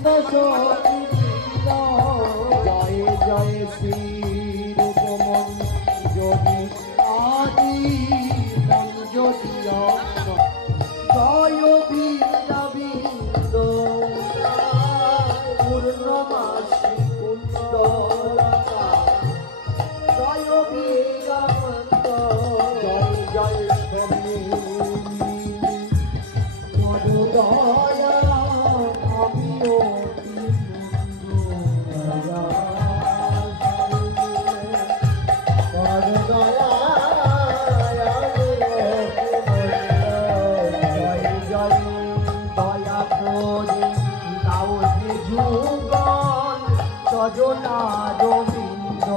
জয় জয় শ্রী রূপমন যদি আদি যদি জয় বীরাবিন্দ পূর্ণমাসী কুন্দ জয় বীরানন্দ জয় জয় স্বামী মধুদয়া আমিও সজনা রবীন্দ্র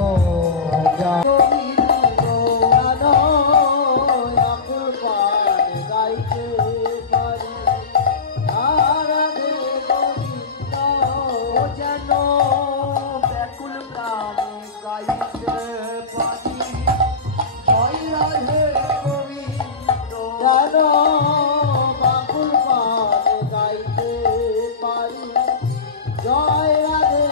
আকুল পান গাইতে পারি রাধে গোবিন্দ যেন ব্যাকুল প্রাণে গাইতে পারি জয় রাধে গোবিন্দ যেন ব্যাকুল প্রাণে গাইতে পারি জয় রাধে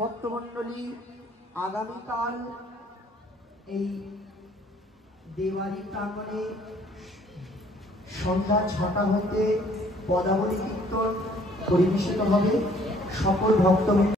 ভক্তমণ্ডলী আগামীকাল এই দেওয়ালি প্রাঙ্গণে সন্ধ্যা ৬টা হইতে পদাবলী কীর্তন পরিবেশিত হবে। সকল ভক্তবৃন্দ